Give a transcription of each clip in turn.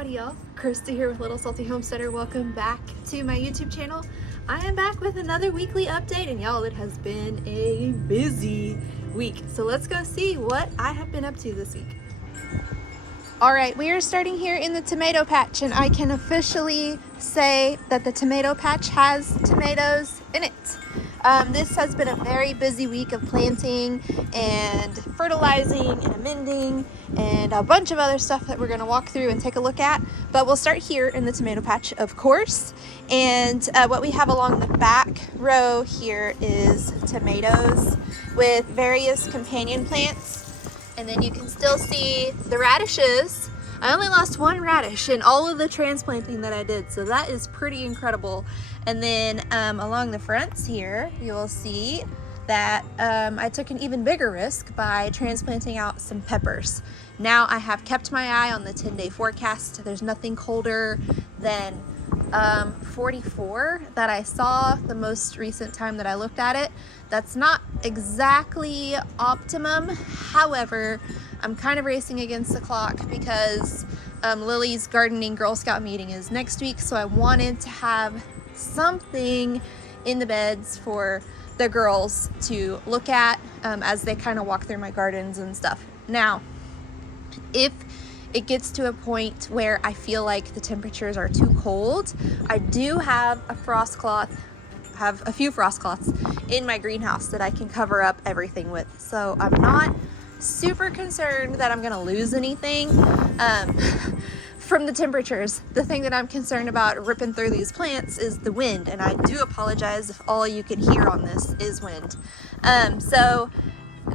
Howdy y'all, Christi here with Little Salty Homesteader. Welcome back to my YouTube channel. I am back with another weekly update, and y'all, it has been a busy week. So let's go see what I have been up to this week. All right, we are starting here in the tomato patch, and I can officially say that the tomato patch has tomatoes in it. This has been a very busy week of planting and fertilizing and amending and a bunch of other stuff that we're going to walk through and take a look at. But we'll start here in the tomato patch, of course. And what we have along the back row here is tomatoes with various companion plants. And then you can still see the radishes. I only lost one radish in all of the transplanting that I did, so that is pretty incredible. And then along the fronts here, you will see that I took an even bigger risk by transplanting out some peppers. Now I have kept my eye on the 10-day forecast. There's nothing colder than 44 that I saw the most recent time that I looked at it. That's not exactly optimum. However, I'm kind of racing against the clock because Lily's gardening Girl Scout meeting is next week, so I wanted to have something in the beds for the girls to look at as they kind of walk through my gardens and stuff. Now, if it gets to a point where I feel like the temperatures are too cold, I do have a few frost cloths in my greenhouse that I can cover up everything with. So I'm not super concerned that I'm gonna lose anything from the temperatures. The thing that I'm concerned about ripping through these plants is the wind, and I do apologize if all you can hear on this is wind. So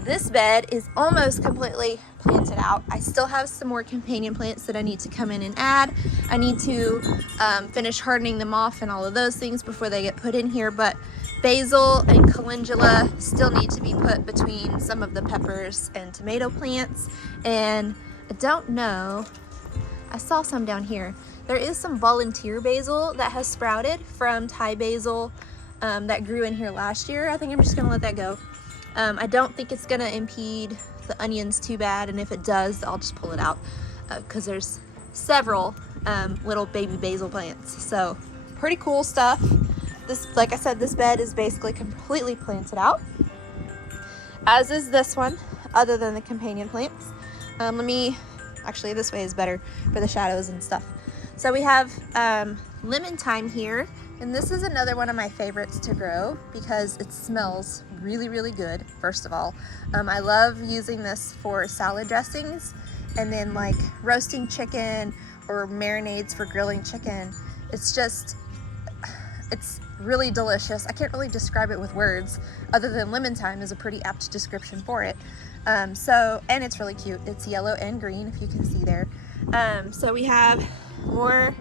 this bed is almost completely planted out. I still have some more companion plants that I need to come in and add. I need to finish hardening them off and all of those things before they get put in here, but basil and calendula still need to be put between some of the peppers and tomato plants. And I don't know, I saw some down here. There is some volunteer basil that has sprouted from Thai basil that grew in here last year. I think I'm just gonna let that go. I don't think it's gonna impede the onions too bad, and if it does, I'll just pull it out because there's several little baby basil plants. So pretty cool stuff. This, like I said, this bed is basically completely planted out, as is this one, other than the companion plants. Actually this way is better for the shadows and stuff. So we have lemon thyme here, and this is another one of my favorites to grow because it smells really, really good, first of all. I love using this for salad dressings and then like roasting chicken or marinades for grilling chicken. It's really delicious. I can't really describe it with words other than lemon thyme is a pretty apt description for it. And it's really cute. It's yellow and green, if you can see there. So we have more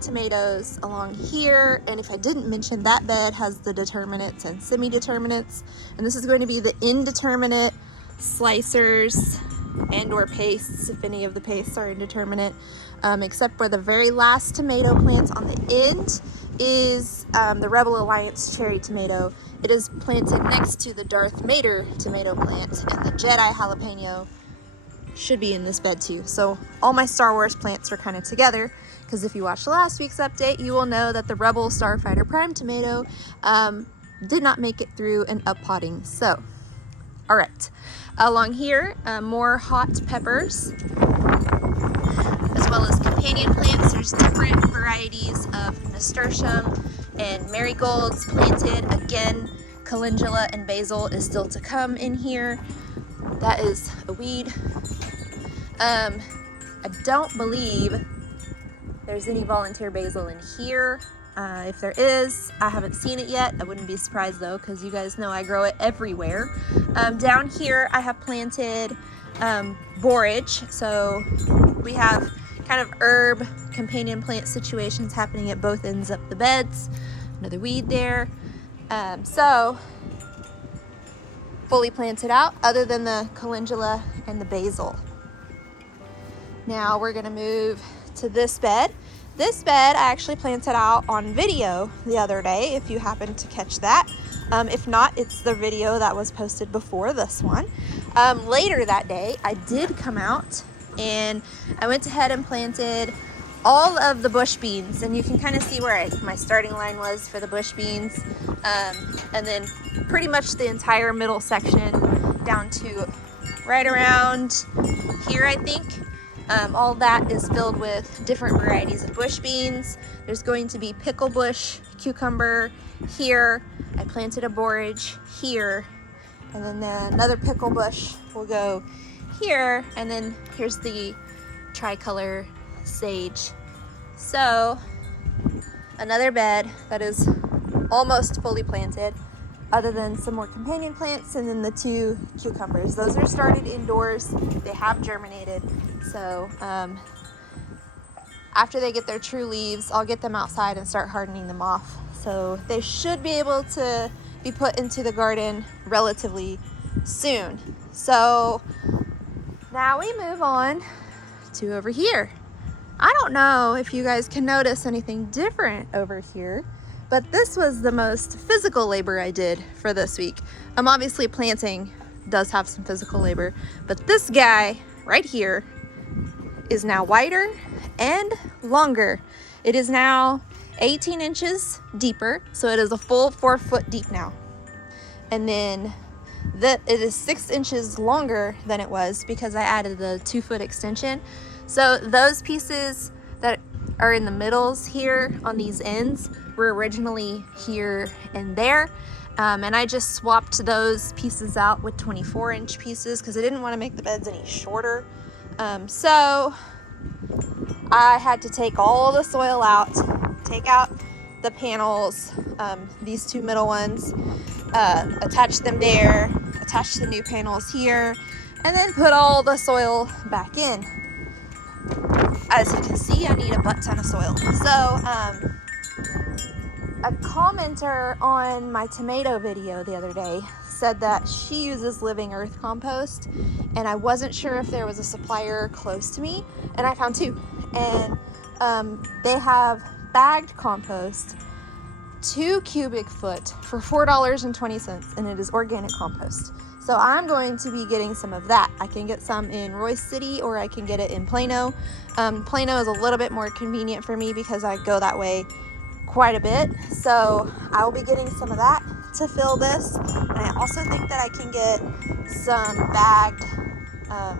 tomatoes along here, and if I didn't mention, that bed has the determinates and semi-determinates, and this is going to be the indeterminate slicers and or pastes, if any of the pastes are indeterminate, except for the very last tomato plants on the end is the Rebel Alliance cherry tomato. It is planted next to the Darth Vader tomato plant, and the Jedi jalapeno should be in this bed too. So all my Star Wars plants are kind of together, because if you watched last week's update, you will know that the Rebel Starfighter Prime tomato did not make it through an uppotting. So, all right, along here, more hot peppers, as well as companion plants. There's different varieties of nasturtium and marigolds planted. Again, calendula and basil is still to come in here. That is a weed. I don't believe there's any volunteer basil in here. If there is, I haven't seen it yet. I wouldn't be surprised though, because you guys know I grow it everywhere. Down here I have planted borage. So we have kind of herb companion plant situations happening at both ends of the beds. Another weed there. So fully planted out other than the calendula and the basil. Now we're gonna move to this bed. This bed I actually planted out on video the other day, if you happen to catch that. If not, it's the video that was posted before this one. Later that day, I did come out and I went ahead and planted all of the bush beans, and you can kind of see where my starting line was for the bush beans, and then pretty much the entire middle section down to right around here, I think. All that is filled with different varieties of bush beans. There's going to be pickle bush, cucumber here. I planted a borage here, and then another pickle bush will go here, and then here's the tricolor sage. So another bed that is almost fully planted, other than some more companion plants, and then the 2 cucumbers. Those are started indoors. They have germinated. So after they get their true leaves, I'll get them outside and start hardening them off. So they should be able to be put into the garden relatively soon. So now we move on to over here. I don't know if you guys can notice anything different over here, but this was the most physical labor I did for this week. Obviously planting does have some physical labor, but this guy right here is now wider and longer. It is now 18 inches deeper, so it is a full 4 foot deep now. And then it is 6 inches longer than it was because I added the 2 foot extension. So those pieces that are in the middles here on these ends were originally here and there. And I just swapped those pieces out with 24-inch pieces because I didn't want to make the beds any shorter. So I had to take all the soil out, take out the panels, these 2 middle ones, attach them there, attach the new panels here, and then put all the soil back in. As you can see, I need a butt ton of soil. So a commenter on my tomato video the other day said that she uses Living Earth compost, and I wasn't sure if there was a supplier close to me, and I found 2. And they have bagged compost, 2 cubic foot for $4.20, and it is organic compost. So I'm going to be getting some of that. I can get some in Royce City, or I can get it in Plano. Plano is a little bit more convenient for me because I go that way quite a bit. So I will be getting some of that to fill this. And I also think that I can get some bagged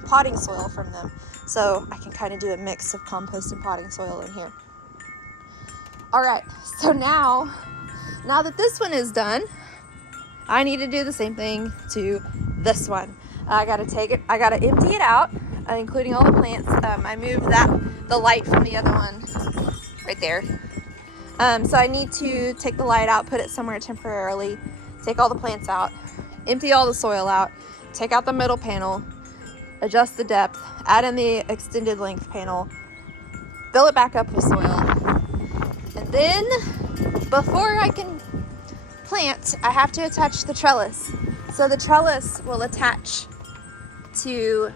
potting soil from them. So I can kind of do a mix of compost and potting soil in here. All right, so now that this one is done, I need to do the same thing to this one. I gotta empty it out, including all the plants. I moved the light from the other one right there. So I need to take the light out, put it somewhere temporarily, take all the plants out, empty all the soil out, take out the middle panel, adjust the depth, add in the extended length panel, fill it back up with soil. And then before I can plant, I have to attach the trellis. So the trellis will attach to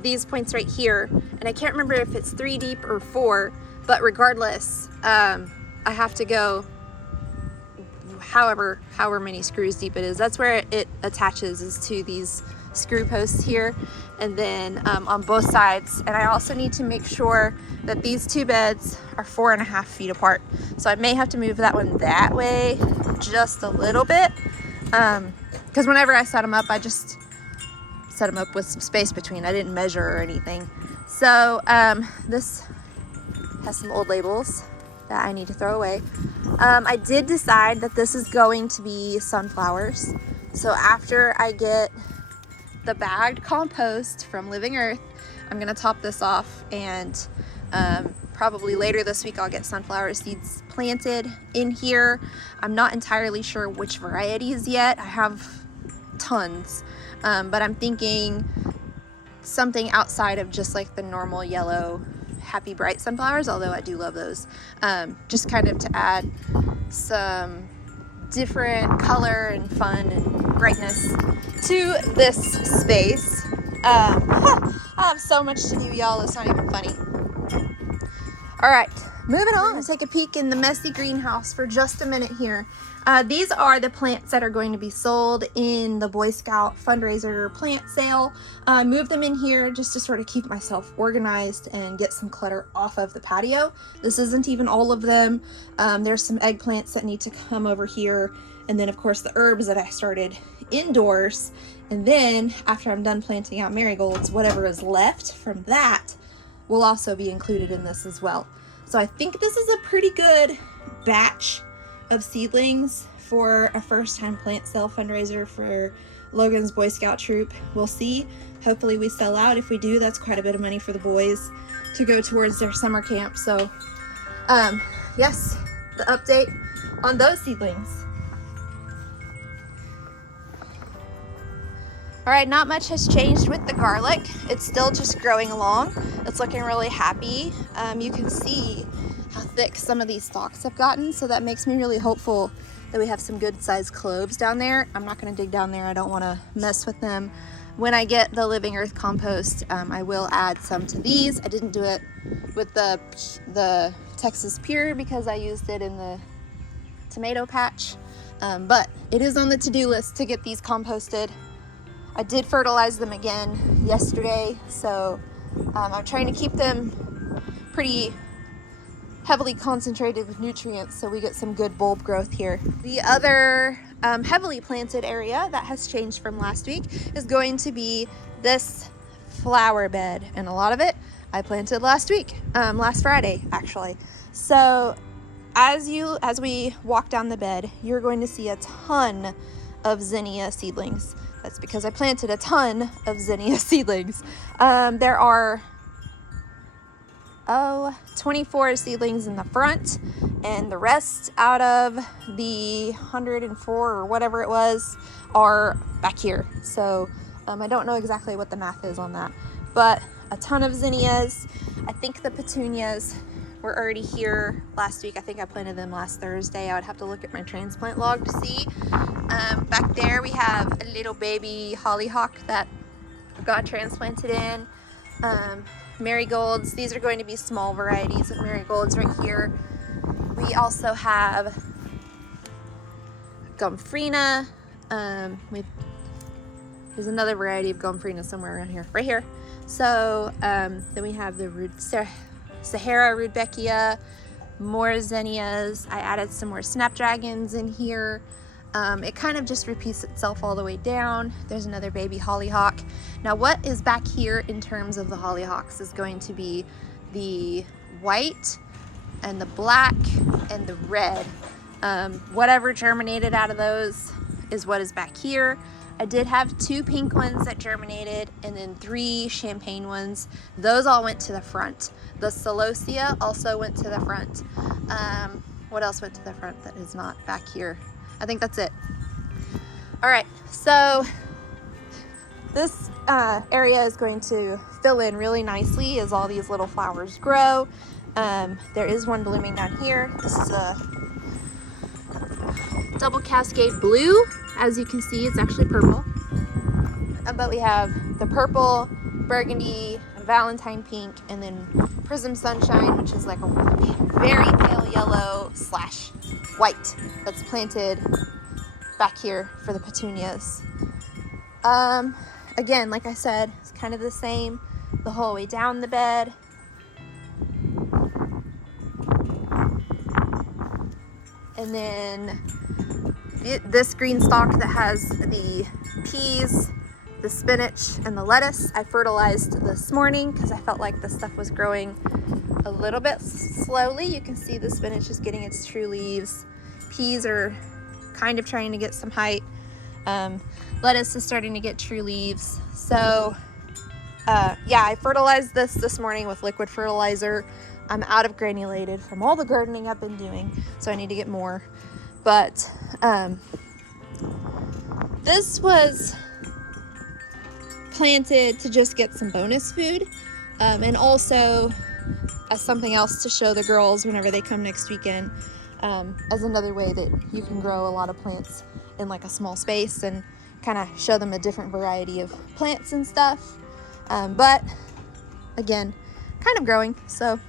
these points right here, and I can't remember if it's 3 deep or 4, but regardless, I have to go however many screws deep it is. That's where it attaches, is to these screw posts here, and then on both sides. And I also need to make sure that these 2 beds are 4.5 feet apart. So I may have to move that one that way just a little bit, because whenever I set them up, I just set them up with some space between. I didn't measure or anything. So this has some old labels that I need to throw away. I did decide that this is going to be sunflowers. So after I get the bagged compost from Living Earth, I'm gonna top this off, and probably later this week I'll get sunflower seeds planted in here. I'm not entirely sure which varieties yet. I have tons, but I'm thinking something outside of just like the normal yellow happy bright sunflowers, although I do love those, just kind of to add some different color and fun and brightness to this space. I have so much to do, y'all, it's not even funny. All right, moving on, take a peek in the messy greenhouse for just a minute here. These are the plants that are going to be sold in the Boy Scout fundraiser plant sale. Move them in here just to sort of keep myself organized and get some clutter off of the patio. This isn't even all of them. There's some eggplants that need to come over here. And then of course the herbs that I started indoors. And then after I'm done planting out marigolds, whatever is left from that will also be included in this as well. So I think this is a pretty good batch of seedlings for a first time plant sale fundraiser for Logan's Boy Scout troop. We'll see. Hopefully we sell out. If we do, that's quite a bit of money for the boys to go towards their summer camp. So yes, the update on those seedlings. All right, not much has changed with the garlic. It's still just growing along. It's looking really happy. You can see how thick some of these stalks have gotten, so that makes me really hopeful that we have some good sized cloves down there. I'm not gonna dig down there. I don't wanna mess with them. When I get the living earth compost, I will add some to these. I didn't do it with the Texas Pure because I used it in the tomato patch, but it is on the to-do list to get these composted. I did fertilize them again yesterday, so I'm trying to keep them pretty heavily concentrated with nutrients so we get some good bulb growth here. The other heavily planted area that has changed from last week is going to be this flower bed, and a lot of it I planted last week, last Friday actually. So as we walk down the bed, you're going to see a ton of zinnia seedlings. That's because I planted a ton of zinnia seedlings. There are 24 seedlings in the front, and the rest out of the 104 or whatever it was are back here. So I don't know exactly what the math is on that, but a ton of zinnias. I think the petunias were already here last week. I think I planted them last Thursday. I would have to look at my transplant log to see. Back there we have a little baby hollyhock that got transplanted in. Marigolds, these are going to be small varieties of marigolds right here. We also have gomphrena. There's another variety of gomphrena somewhere around here, right here. So then we have the Sahara Rudbeckia, more zinnias. I added some more snapdragons in here. It kind of just repeats itself all the way down. There's another baby hollyhock. Now what is back here in terms of the hollyhocks is going to be the white and the black and the red. Whatever germinated out of those is what is back here. I did have 2 pink ones that germinated and then 3 champagne ones. Those all went to the front. The celosia also went to the front. What else went to the front that is not back here? I think that's it. All right, so this area is going to fill in really nicely as all these little flowers grow. There is one blooming down here. This is a double cascade blue. As you can see, it's actually purple. But we have the purple, burgundy, valentine pink, and then prism sunshine, which is like a very pale yellow / white that's planted back here for the petunias. Again, like I said, it's kind of the same the whole way down the bed. And then this green stalk that has the peas, the spinach, and the lettuce, I fertilized this morning because I felt like the stuff was growing a little bit slowly. You can see the spinach is getting its true leaves. Peas are kind of trying to get some height. Lettuce is starting to get true leaves. So yeah, I fertilized this morning with liquid fertilizer. I'm out of granulated from all the gardening I've been doing, so I need to get more. But this was planted to just get some bonus food, and also as something else to show the girls whenever they come next weekend, as another way that you can grow a lot of plants in like a small space and kind of show them a different variety of plants and stuff. But again, kind of growing, so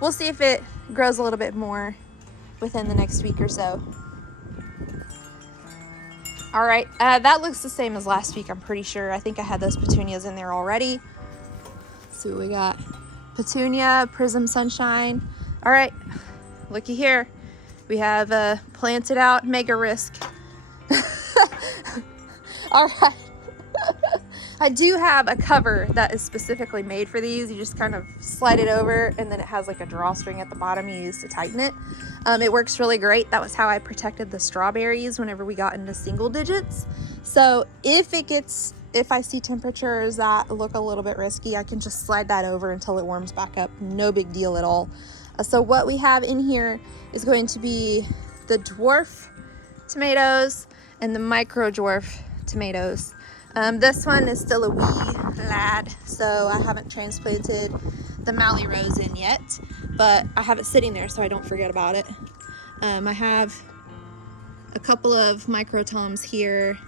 we'll see if it grows a little bit more within the next week or so. All right, that looks the same as last week, I'm pretty sure. I think I had those petunias in there already. Let's see what we got. Petunia, Prism Sunshine. All right, looky here. We have planted out Mega Risk. All right. I do have a cover that is specifically made for these. You just kind of slide it over, and then it has like a drawstring at the bottom you use to tighten it. It works really great. That was how I protected the strawberries whenever we got into single digits. So if I see temperatures that look a little bit risky, I can just slide that over until it warms back up. No big deal at all. So what we have in here is going to be the dwarf tomatoes and the micro dwarf tomatoes. This one is still a wee lad, so I haven't transplanted the Mally Rose in yet, but I have it sitting there so I don't forget about it. I have a couple of micro toms here.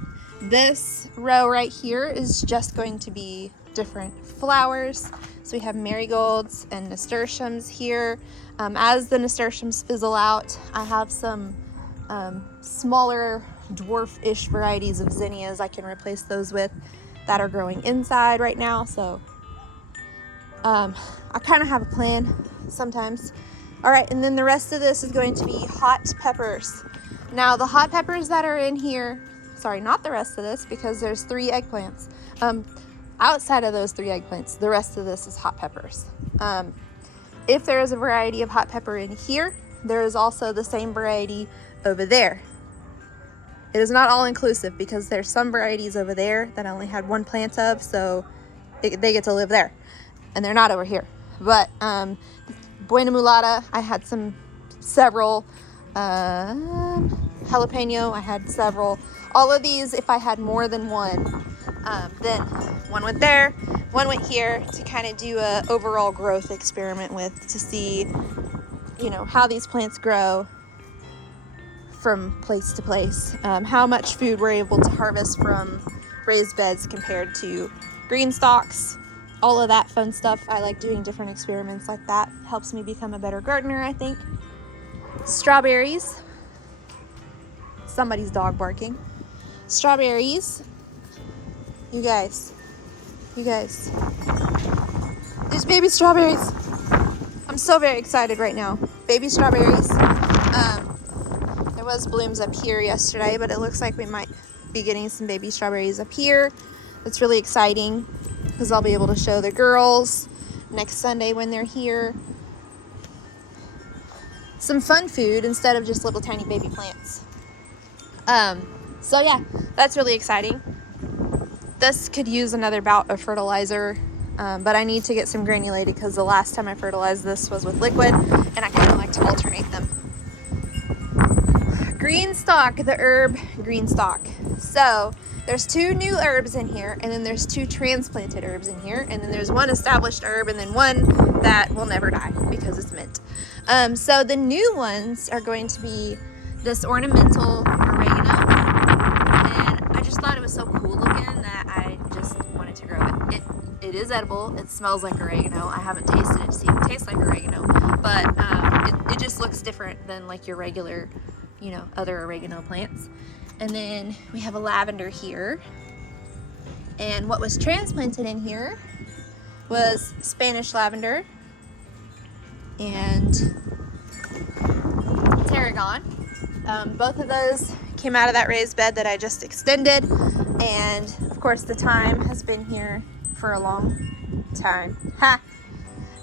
This row right here is just going to be different flowers. So we have marigolds and nasturtiums here. As the nasturtiums fizzle out, I have some smaller dwarf-ish varieties of zinnias I can replace those with that are growing inside right now. So I kind of have a plan sometimes. All right, and then the rest of this is going to be hot peppers. Now the hot peppers that are in here, sorry, not the rest of this, because there's 3 eggplants. Outside of those 3 eggplants, the rest of this is hot peppers. If there is a variety of hot pepper in here, there is also the same variety over there. It is not all inclusive because there's some varieties over there that I only had 1 plant of, so they get to live there, and they're not over here. But Buena Mulata, I had several. Jalapeno, I had several. All of these, if I had more than one, then one went there, one went here, to kind of do a overall growth experiment with, to see, how these plants grow from place to place, how much food we're able to harvest from raised beds compared to green stalks, all of that fun stuff. I like doing different experiments like that. Helps me become a better gardener, I think. Strawberries. Somebody's dog barking. Strawberries. You guys. There's baby strawberries. I'm so very excited right now. Baby strawberries. There was blooms up here yesterday, but it looks like we might be getting some baby strawberries up here. That's really exciting because I'll be able to show the girls next Sunday when they're here some fun food instead of just little tiny baby plants. So yeah, that's really exciting. This could use another bout of fertilizer, but I need to get some granulated because the last time I fertilized this was with liquid, and I kind of like to alternate them. Green stalk, the herb green stalk. So there's 2 new herbs in here, and then there's 2 transplanted herbs in here, and then there's 1 established herb, and then 1 that will never die because it's mint. So the new ones are going to be this ornamental oregano, and I just thought it was so cool looking that I just wanted to grow it. It is edible. It smells like oregano. I haven't tasted it to see if it tastes like oregano, but it just looks different than like your regular, other oregano plants. And then we have a lavender here. And what was transplanted in here was Spanish lavender and tarragon. Both of those came out of that raised bed that I just extended. And of course the thyme has been here for a long time. Ha!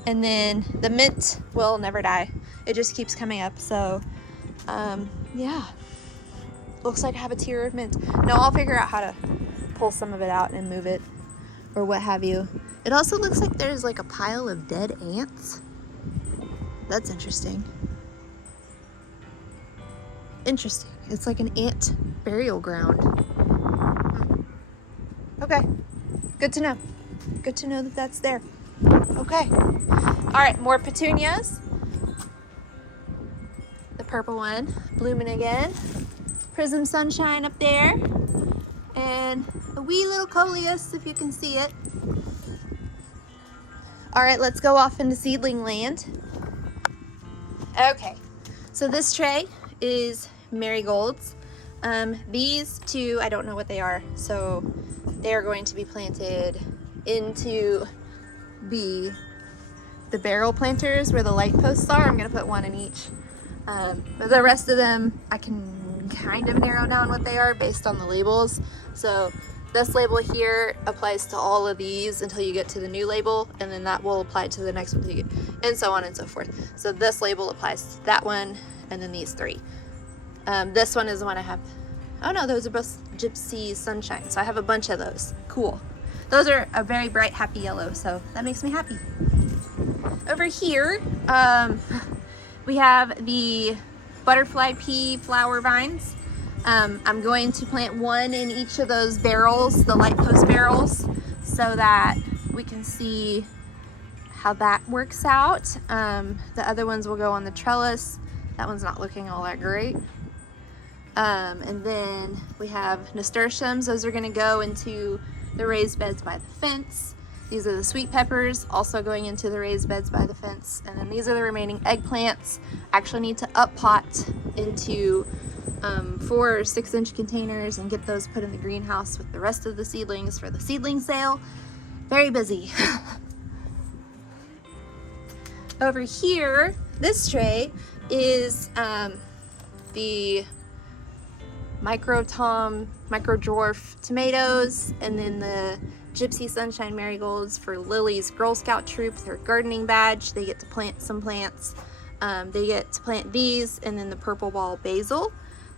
And then the mint will never die. It just keeps coming up. So, yeah. Looks like I have a tier of mint. No, I'll figure out how to pull some of it out and move it or what have you. It also looks like there's like a pile of dead ants. That's interesting. Interesting. It's like an ant burial ground. Okay. Good to know. Good to know that that's there. Okay. All right, more petunias. The purple one blooming again. Prism Sunshine up there, and a wee little coleus if you can see it. All right, let's go off into seedling land. Okay, so this tray is marigolds. These two, I don't know what they are, so they are going to be planted into the barrel planters where the light posts are. I'm gonna put one in each. But the rest of them, I can kind of narrow down what they are based on the labels. So this label here applies to all of these until you get to the new label, and then that will apply to the next one, and so on and so forth. So this label applies to that one, and then these three. This one is the one I have. Oh no, those are both Gypsy Sunshine. So I have a bunch of those. Cool. Those are a very bright, happy yellow, so that makes me happy. Over here, we have the butterfly pea flower vines. I'm going to plant one in each of those barrels, the light post barrels, so that we can see how that works out. The other ones will go on the trellis. That one's not looking all that great. And then we have nasturtiums. Those are gonna go into the raised beds by the fence. These are the sweet peppers, also going into the raised beds by the fence. And then these are the remaining eggplants. I actually need to up pot into 4 or 6 inch containers and get those put in the greenhouse with the rest of the seedlings for the seedling sale. Very busy. Over here, this tray is the micro dwarf tomatoes, and then the Gypsy Sunshine marigolds for Lily's Girl Scout troop, their gardening badge. They get to plant some plants. They get to plant these, and then the purple ball basil.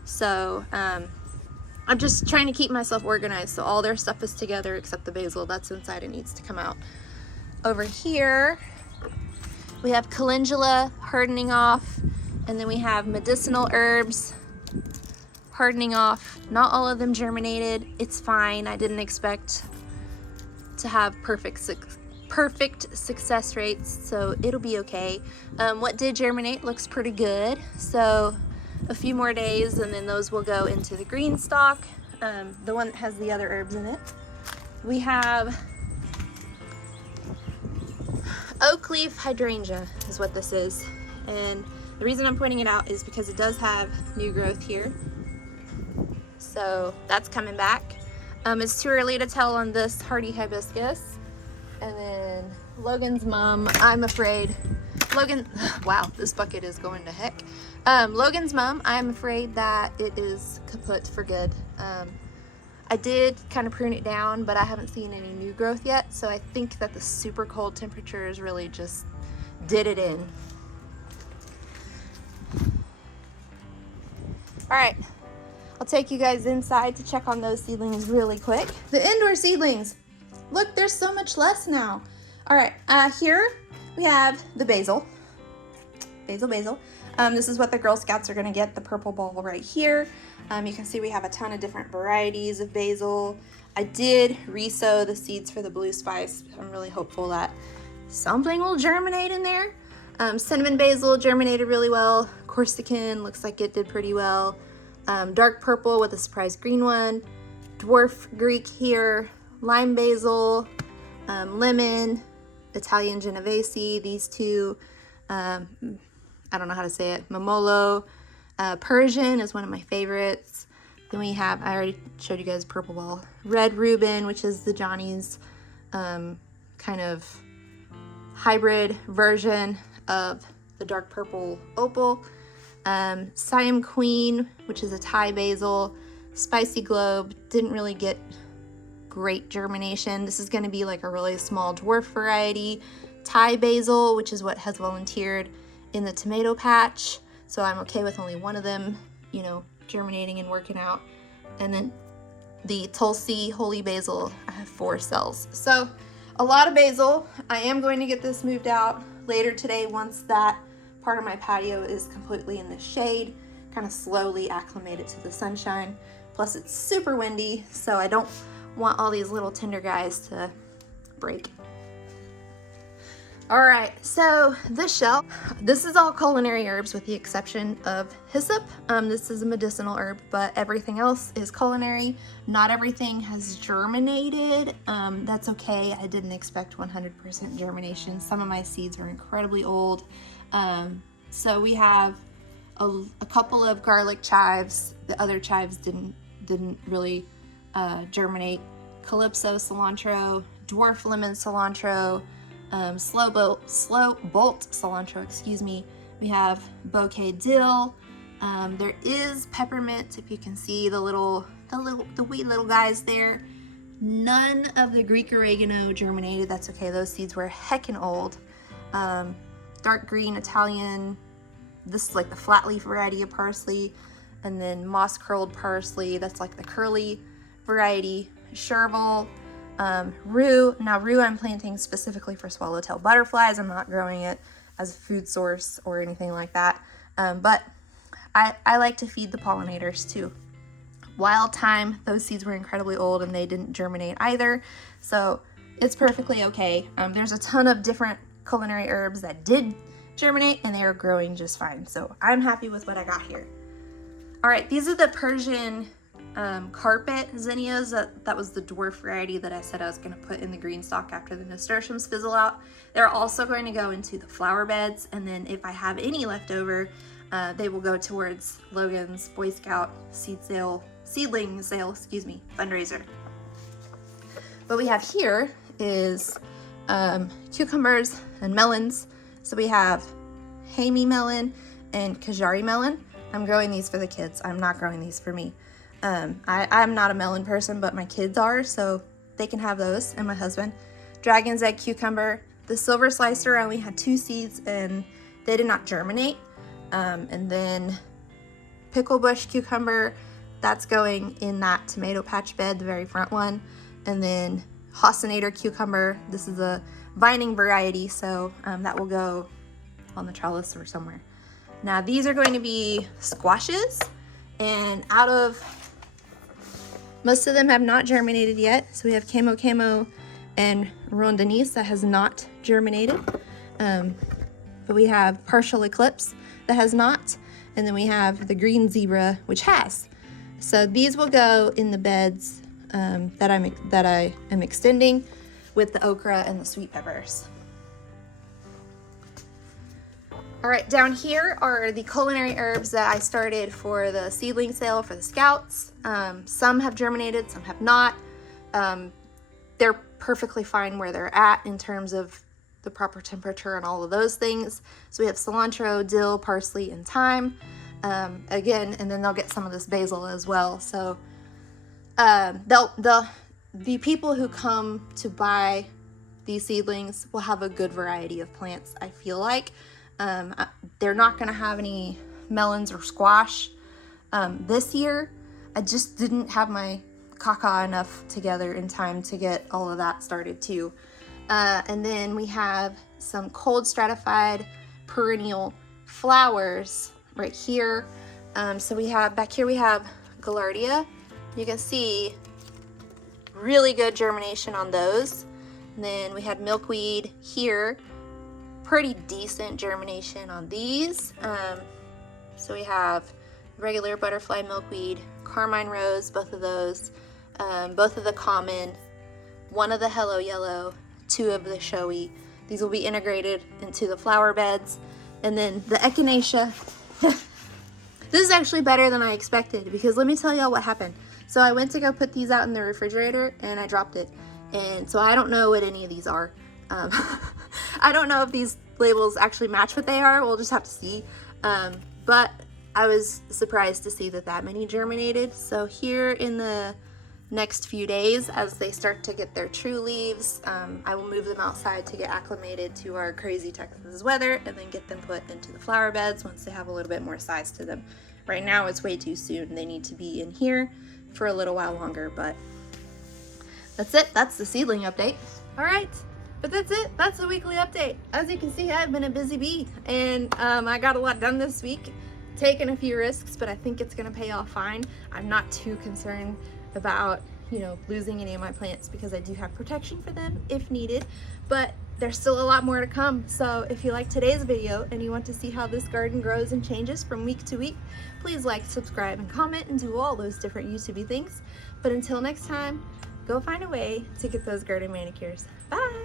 So I'm just trying to keep myself organized, so all their stuff is together except the basil that's inside. It needs to come out. Over here we have calendula hardening off, and then we have medicinal herbs hardening off. Not all of them germinated. It's fine. I didn't expect to have perfect success rates, so it'll be okay. What did germinate looks pretty good, so a few more days and then those will go into the green stalk, the one that has the other herbs in it. We have oak leaf hydrangea is what this is, and the reason I'm pointing it out is because it does have new growth here, so that's coming back. It's too early to tell on this hardy hibiscus. And then Logan's mom, I'm afraid, wow, this bucket is going to heck. Logan's mom, I'm afraid that it is kaput for good. I did kind of prune it down, but I haven't seen any new growth yet, so I think that the super cold temperatures really just did it in. All right, I'll take you guys inside to check on those seedlings really quick. The indoor seedlings, look, there's so much less now. All right, here we have the basil. This is what the Girl Scouts are gonna get, the purple ball right here. You can see we have a ton of different varieties of basil. I did resow the seeds for the blue spice. I'm really hopeful that something will germinate in there. Cinnamon basil germinated really well. Corsican looks like it did pretty well. Dark purple with a surprise green one. Dwarf Greek here. Lime basil, lemon, Italian Genovese, these two, I don't know how to say it, Momolo, Persian is one of my favorites. Then we have, I already showed you guys purple ball, red Reuben, which is the Johnny's kind of hybrid version of the dark purple opal, Siam Queen, which is a Thai basil, Spicy Globe, didn't really get great germination. This is going to be like a really small dwarf variety. Thai basil, which is what has volunteered in the tomato patch, so I'm okay with only one of them, you know, germinating and working out. And then the Tulsi holy basil, I have 4 cells. So a lot of basil. I am going to get this moved out later today once that part of my patio is completely in the shade, kind of slowly acclimate it to the sunshine. Plus it's super windy, so I don't want all these little tender guys to break. All right, so this shelf, this is all culinary herbs with the exception of hyssop. This is a medicinal herb, but everything else is culinary. Not everything has germinated. That's okay. I didn't expect 100% germination. Some of my seeds are incredibly old. So we have a couple of garlic chives. The other chives didn't really germinate. Calypso cilantro, dwarf lemon cilantro, slow bolt cilantro, excuse me. We have bouquet dill. There is peppermint, if you can see the wee little guys there. None of the Greek oregano germinated. That's okay, those seeds were heckin' old. Dark green Italian, this is like the flat leaf variety of parsley, and then moss curled parsley, that's like the curly variety. Chervil, rue. Now rue I'm planting specifically for swallowtail butterflies. I'm not growing it as a food source or anything like that, but I like to feed the pollinators too. Wild thyme, those seeds were incredibly old and they didn't germinate either, so it's perfectly okay. There's a ton of different culinary herbs that did germinate and they are growing just fine, so I'm happy with what I got here. All right, these are the Persian carpet zinnias. That was the dwarf variety that I said I was going to put in the green stock after the nasturtiums fizzle out. They're also going to go into the flower beds, and then if I have any left over, they will go towards Logan's Boy Scout seedling sale, excuse me, fundraiser. What we have here is cucumbers and melons. So we have Hamey melon and Kajari melon. I'm growing these for the kids. I'm not growing these for me. I'm not a melon person, but my kids are, so they can have those, and my husband. Dragon's egg cucumber. The silver slicer only had 2 seeds and they did not germinate. And then pickle bush cucumber, that's going in that tomato patch bed, the very front one. And then Haussinator cucumber, this is a vining variety, so that will go on the trellis or somewhere. Now these are going to be squashes, and most of them have not germinated yet. So we have Camo and Rondenise that has not germinated. But we have Partial Eclipse that has not, and then we have the Green Zebra, which has. So these will go in the beds that I am extending with the okra and the sweet peppers. All right, down here are the culinary herbs that I started for the seedling sale for the scouts. Some have germinated, some have not. They're perfectly fine where they're at in terms of the proper temperature and all of those things. So we have cilantro, dill, parsley, and thyme. Again, and then they'll get some of this basil as well. So the people who come to buy these seedlings will have a good variety of plants, I feel like. They're not going to have any melons or squash this year. I just didn't have my caca enough together in time to get all of that started too. And then we have some cold stratified perennial flowers right here. So we have back here, we have Gaillardia. You can see really good germination on those. And then we had milkweed here. Pretty decent germination on these. So we have regular butterfly milkweed, carmine rose, both of those, both of the common, one of the hello yellow, 2 of the showy. These will be integrated into the flower beds. And then the echinacea. This is actually better than I expected, because let me tell y'all what happened. So I went to go put these out in the refrigerator and I dropped it. And so I don't know what any of these are. I don't know if these labels actually match what they are. We'll just have to see. But I was surprised to see that many germinated. So here in the next few days, as they start to get their true leaves, I will move them outside to get acclimated to our crazy Texas weather, and then get them put into the flower beds once they have a little bit more size to them. Right now it's way too soon. They need to be in here for a little while longer, but that's it. That's the seedling update. All right. But that's it. That's the weekly update. As you can see, I've been a busy bee, and I got a lot done this week, taking a few risks, but I think it's going to pay off fine. I'm not too concerned about, losing any of my plants, because I do have protection for them if needed, but there's still a lot more to come. So if you like today's video and you want to see how this garden grows and changes from week to week, please like, subscribe, and comment, and do all those different YouTube things. But until next time, go find a way to get those garden manicures. Bye!